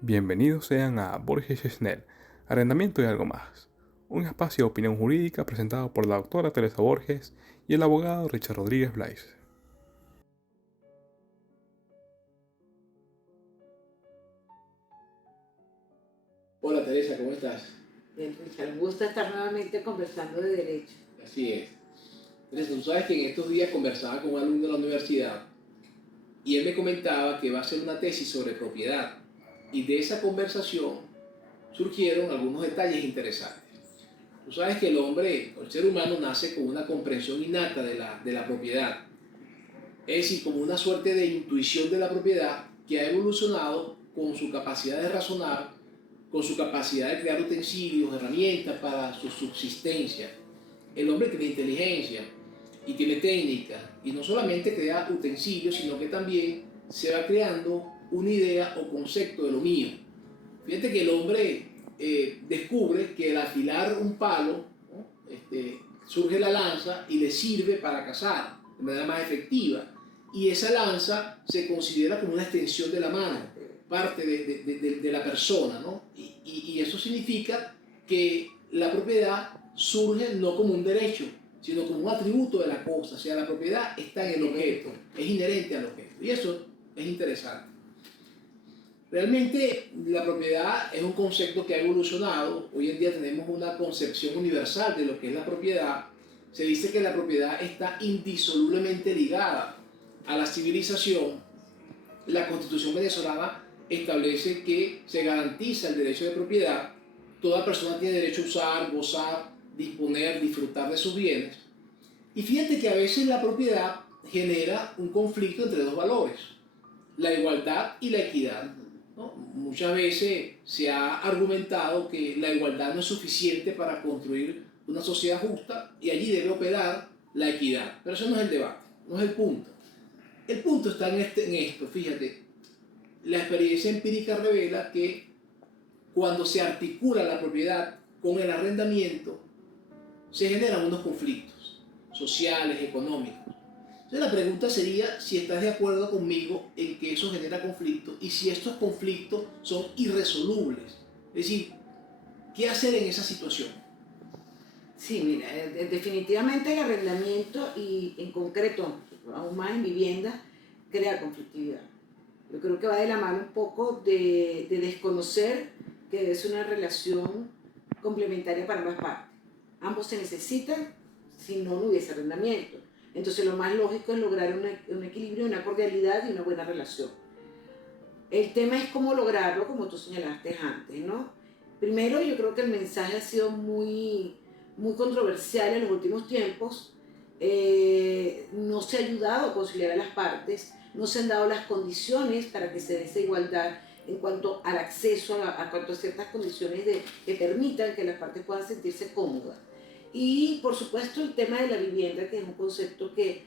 Bienvenidos sean a Borges Schnell, Arrendamiento y algo más, un espacio de opinión jurídica presentado por la doctora Teresa Borges y el abogado Richard Rodríguez Blais. Hola Teresa, ¿cómo estás? Bien, Richard, un gusto estar nuevamente conversando de derecho. Así es. Teresa, tú sabes que en estos días conversaba con un alumno de la universidad y él me comentaba que va a hacer una tesis sobre propiedad y de esa conversación surgieron algunos detalles interesantes. Tú sabes que el hombre, el ser humano, nace con una comprensión innata de la propiedad, es decir, como una suerte de intuición de la propiedad que ha evolucionado con su capacidad de razonar, con su capacidad de crear utensilios, herramientas para su subsistencia. El hombre tiene inteligencia y tiene técnica, y no solamente crea utensilios, sino que también se va creando una idea o concepto de lo mío. Fíjate que el hombre descubre que al afilar un palo, ¿no? Surge la lanza y le sirve para cazar de manera más efectiva. Y esa lanza se considera como una extensión de la mano, parte de la persona, ¿no? Y eso significa que la propiedad surge no como un derecho, sino como un atributo de la cosa. O sea, la propiedad está en el objeto, es inherente al objeto. Y eso es interesante. Realmente la propiedad es un concepto que ha evolucionado. Hoy en día tenemos una concepción universal de lo que es la propiedad. Se dice que la propiedad está indisolublemente ligada a la civilización. La Constitución venezolana establece que se garantiza el derecho de propiedad. Toda persona tiene derecho a usar, gozar, disponer, disfrutar de sus bienes. Y fíjate que a veces la propiedad genera un conflicto entre dos valores, la igualdad y la equidad, ¿no? Muchas veces se ha argumentado que la igualdad no es suficiente para construir una sociedad justa y allí debe operar la equidad. Pero eso no es el debate, no es el punto. El punto está en esto, fíjate. La experiencia empírica revela que cuando se articula la propiedad con el arrendamiento, se generan unos conflictos sociales, económicos. Entonces la pregunta sería si estás de acuerdo conmigo en que eso genera conflictos y si estos conflictos son irresolubles. Es decir, ¿qué hacer en esa situación? Sí, mira, definitivamente el arrendamiento y en concreto, aún más en vivienda, crea conflictividad. Yo creo que va de la mano un poco de desconocer que es una relación complementaria para ambas partes. Ambos se necesitan, si no, no hubiese arrendamiento. Entonces lo más lógico es lograr un equilibrio, una cordialidad y una buena relación. El tema es cómo lograrlo, como tú señalaste antes, ¿no? Primero, yo creo que el mensaje ha sido muy controversial en los últimos tiempos. No se ha ayudado a conciliar a las partes, no se han dado las condiciones para que se dé esa igualdad en cuanto al acceso a cuanto a ciertas condiciones que permitan que las partes puedan sentirse cómodas. Y por supuesto el tema de la vivienda, que es un concepto que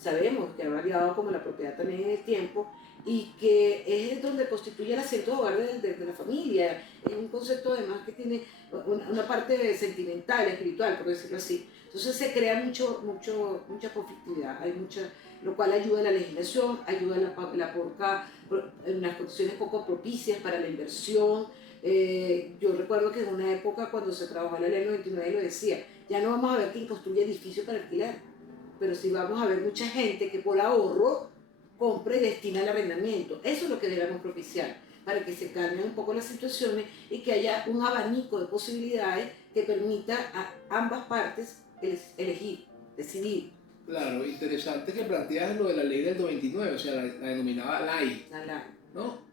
sabemos que ha variado como la propiedad también en el tiempo, y que es donde constituye el asiento de hogar de la familia. Es un concepto además que tiene una parte sentimental, espiritual, por decirlo así. Entonces se crea mucha conflictividad, lo cual ayuda a la legislación, ayuda a la poca, en unas condiciones poco propicias para la inversión. Yo recuerdo que en una época cuando se trabajó la ley 99 lo decía, ya no vamos a ver quién construye edificios para alquilar, pero sí vamos a ver mucha gente que por ahorro compra y destina al arrendamiento. Eso es lo que debemos propiciar, para que se calmen un poco las situaciones y que haya un abanico de posibilidades que permita a ambas partes elegir, decidir. Claro, interesante que planteas lo de la ley del 99, o sea, la denominada LAI, ¿no?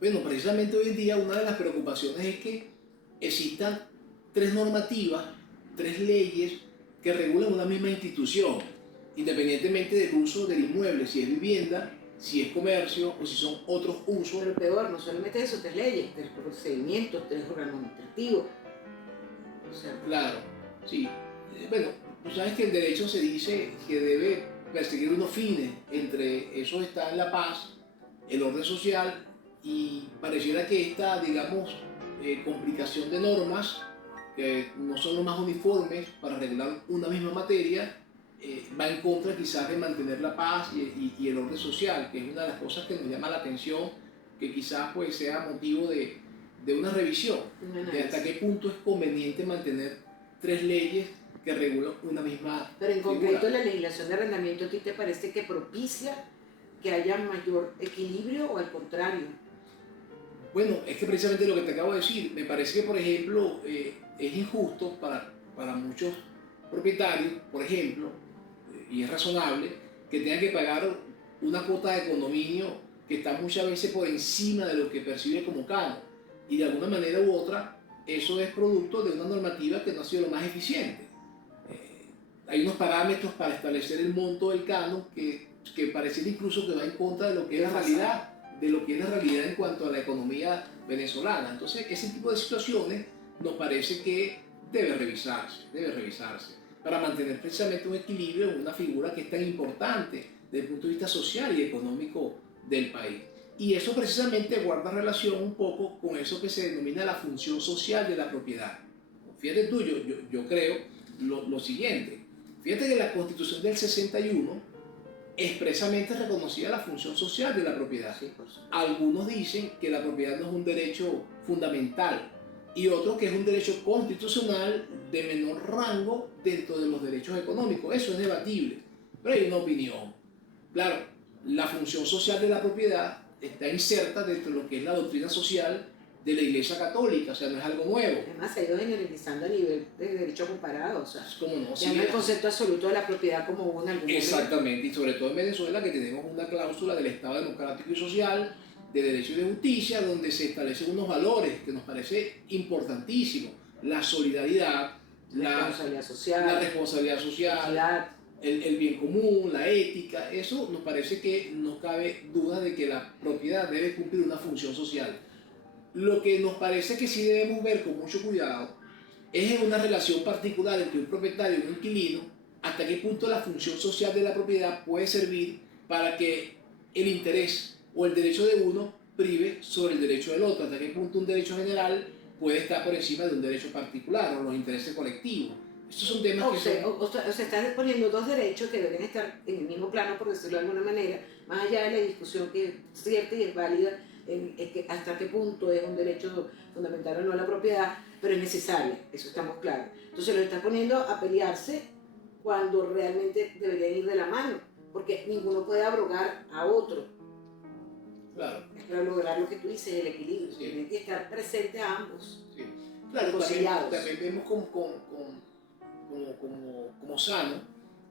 Bueno, precisamente hoy en día una de las preocupaciones es que existan tres normativas, tres leyes que regulan una misma institución, independientemente del uso del inmueble, si es vivienda, si es comercio o si son otros usos. Pero peor, no solamente eso, tres leyes, tres procedimientos, tres órganos administrativos. O sea, claro, sí. Bueno, tú sabes que el derecho se dice que debe perseguir unos fines, entre esos está la paz, el orden social, y pareciera que esta, digamos, complicación de normas, que no son los más uniformes para arreglar una misma materia, va en contra quizás de mantener la paz y el orden social, que es una de las cosas que nos llama la atención que quizás pues sea motivo de una revisión, de hasta qué punto es conveniente mantener tres leyes que regulan una misma Pero en concreto figura. la legislación de arrendamiento, ¿a ti te parece que propicia que haya mayor equilibrio o al contrario? Bueno, es que precisamente lo que te acabo de decir, me parece que, por ejemplo, es injusto para muchos propietarios, por ejemplo, y es razonable, que tengan que pagar una cuota de condominio que está muchas veces por encima de lo que percibe como canon. Y de alguna manera u otra, eso es producto de una normativa que no ha sido lo más eficiente. Hay unos parámetros para establecer el monto del canon que pareciera incluso que va en contra de lo que es la realidad, en cuanto a la economía venezolana. Entonces, ese tipo de situaciones nos parece que debe revisarse para mantener precisamente un equilibrio en una figura que es tan importante desde el punto de vista social y económico del país. Y eso precisamente guarda relación un poco con eso que se denomina la función social de la propiedad. Fíjate tú, yo creo lo siguiente. Fíjate que la Constitución del 61 expresamente reconocía la función social de la propiedad. Sí, por supuesto. Algunos dicen que la propiedad no es un derecho fundamental y otros que es un derecho constitucional de menor rango dentro de los derechos económicos. Eso es debatible, pero hay una opinión. Claro, la función social de la propiedad está inserta dentro de lo que es la doctrina social de la Iglesia Católica, o sea, no es algo nuevo. Además, se ha ido generalizando a nivel de derecho comparado, o sea, Es como no, ya no el concepto absoluto de la propiedad como hubo en algún momento. exactamente, y sobre todo en Venezuela, que tenemos una cláusula del Estado Democrático y Social, de derecho y de justicia, donde se establecen unos valores que nos parece importantísimos: la solidaridad, la responsabilidad social, el bien común, la ética. Eso nos parece que no cabe duda de que la propiedad debe cumplir una función social. Lo que nos parece que sí debemos ver con mucho cuidado es en una relación particular entre un propietario y un inquilino, hasta qué punto la función social de la propiedad puede servir para que el interés o el derecho de uno prive sobre el derecho del otro, hasta qué punto un derecho general puede estar por encima de un derecho particular o los intereses colectivos. Estos son temas que son... O sea, estás poniendo dos derechos que deben estar en el mismo plano, por decirlo de alguna manera, más allá de la discusión que es cierta y es válida, que hasta qué punto es un derecho fundamental o no la propiedad, pero es necesaria, eso estamos claros. Entonces lo estás poniendo a pelearse cuando realmente deberían ir de la mano, porque ninguno puede abrogar a otro. Claro. Es para lograr lo que tú dices, el equilibrio, Sí. tienen que estar presentes a ambos. Sí. Claro, Conciliados. también vemos como sano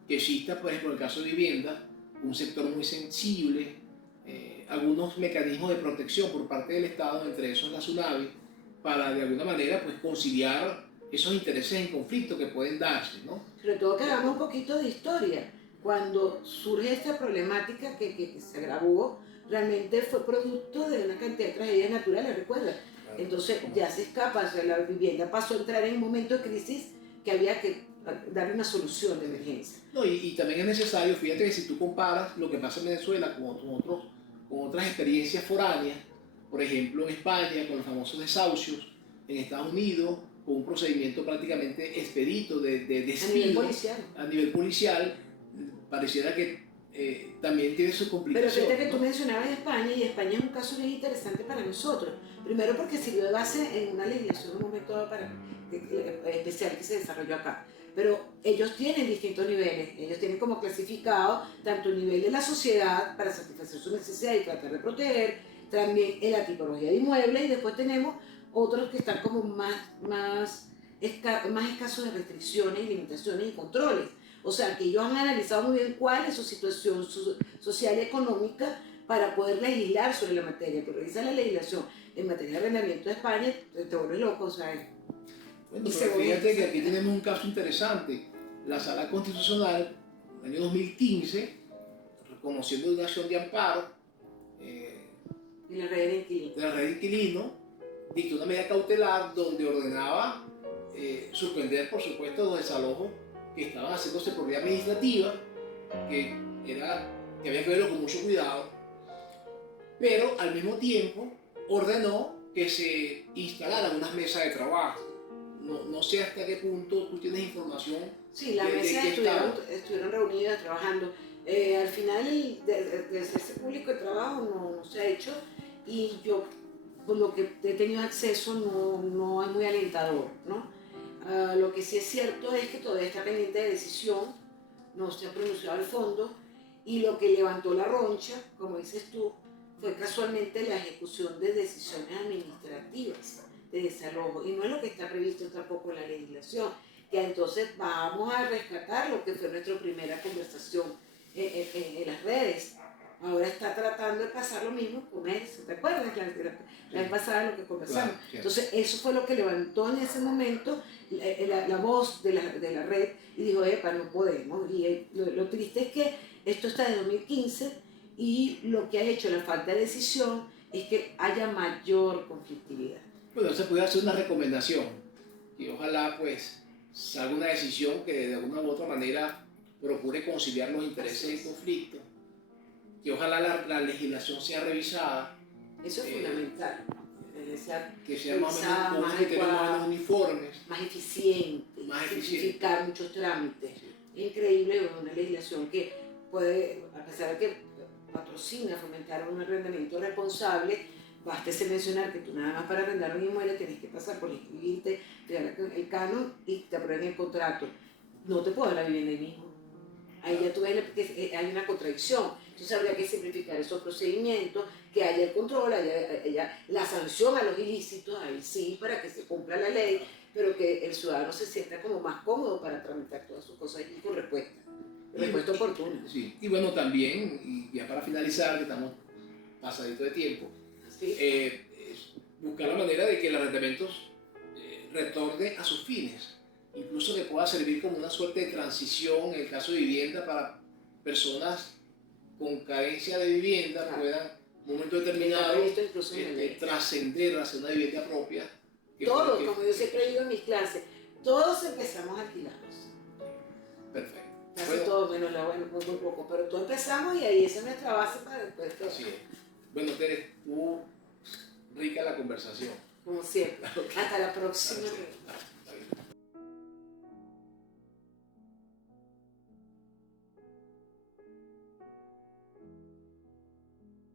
que exista, por ejemplo, en el caso de vivienda, un sector muy sensible, algunos mecanismos de protección por parte del Estado, entre esos la SUNAVI, para de alguna manera pues conciliar esos intereses en conflicto que pueden darse, ¿no? Sobre todo que hagamos un poquito de historia. Cuando surge esta problemática que se agravó, realmente fue producto de una cantidad de tragedias naturales, ¿recuerdas? Entonces ya se escapa, o sea, la vivienda pasó a entrar en un momento de crisis que había que darle una solución de emergencia. No, y también es necesario, fíjate que si tú comparas lo que pasa en Venezuela con otras experiencias foráneas, por ejemplo en España con los famosos desahucios, en Estados Unidos con un procedimiento prácticamente expedito de despido a nivel policial, pareciera que también tiene sus Pero complicaciones. fíjate que tú mencionabas España, y España es un caso bien interesante para nosotros. Primero porque sirvió de base en una legislación en un momento especial que se desarrolló acá. Pero ellos tienen distintos niveles, ellos tienen como clasificado tanto el nivel de la sociedad para satisfacer su necesidad y tratar de proteger, también en la tipología de inmuebles, y después tenemos otros que están como más escasos de restricciones, limitaciones y controles. O sea, que ellos han analizado muy bien cuál es su situación social y económica para poder legislar sobre la materia. Pero esa es la legislación en materia de arrendamiento de España, te vuelves loco, o sea. Bueno, pero fíjate que aquí tenemos un caso interesante. La Sala Constitucional, en el año 2015, reconociendo una acción de amparo Y la red de inquilinos. de la red de inquilinos, dictó una medida cautelar donde ordenaba suspender, por supuesto, los desalojos que estaban haciéndose por vía administrativa, que había que verlo con mucho cuidado, pero al mismo tiempo ordenó que se instalaran unas mesas de trabajo. No sé hasta qué punto tú tienes información. Sí, las mesas estuvieron reunidas, trabajando. Al final, desde ese público de trabajo no se ha hecho, y yo, por lo que he tenido acceso, no es muy alentador, ¿no? Lo que sí es cierto es que todavía está pendiente de decisión, no se ha pronunciado al fondo, y lo que levantó la roncha, como dices tú, fue casualmente la ejecución de decisiones administrativas de desalojo, y no es lo que está previsto tampoco en la legislación, que entonces vamos a rescatar lo que fue nuestra primera conversación en las redes. Ahora está tratando de pasar lo mismo con eso, ¿te acuerdas? La vez pasada lo que conversamos. Claro, sí. Entonces eso fue lo que levantó en ese momento la voz de la red y dijo, epa, no podemos. Y lo triste es que esto está de 2015 y lo que ha hecho la falta de decisión es que haya mayor conflictividad. Bueno, se puede hacer una recomendación y ojalá pues salga una decisión que de alguna u otra manera procure conciliar los intereses en conflicto, que ojalá la legislación sea revisada, Eso es fundamental. que sea más o Revisada, menos, más que tenga más o adecuada, menos uniformes. más eficiente, Más simplificar muchos trámites. Sí. Es increíble una legislación que puede, a pesar de que patrocina, fomentar un arrendamiento responsable, bástese mencionar que tú nada más para arrendar un inmueble tienes que pasar por inscribirte, te dan el canon y te aprueban el contrato. No te puedo dar la vivienda ahí mismo. Ahí ya tú ves que hay una contradicción. Entonces habría que simplificar esos procedimientos, que haya el control, haya la sanción a los ilícitos, ahí sí, para que se cumpla la ley, pero que el ciudadano se sienta como más cómodo para tramitar todas sus cosas y con respuesta oportuna. Sí. Y bueno, también, y ya para finalizar, que estamos pasadito de tiempo, ¿Sí? buscar la manera de que el arrendamiento retorne a sus fines, incluso que pueda servir como una suerte de transición en el caso de vivienda para personas con carencia de vivienda, Claro. puedan en un momento determinado Incluso en la ley. trascender hacia una vivienda propia. Todos, como yo siempre digo en mis clases, todos empezamos alquilados. Perfecto. Casi Bueno, todos, menos la buena, muy poco, pero todos empezamos y ahí esa es nuestra base para después todo. así es. Bueno, Tere, estuvo rica la conversación. Como siempre. Hasta la próxima. Gracias.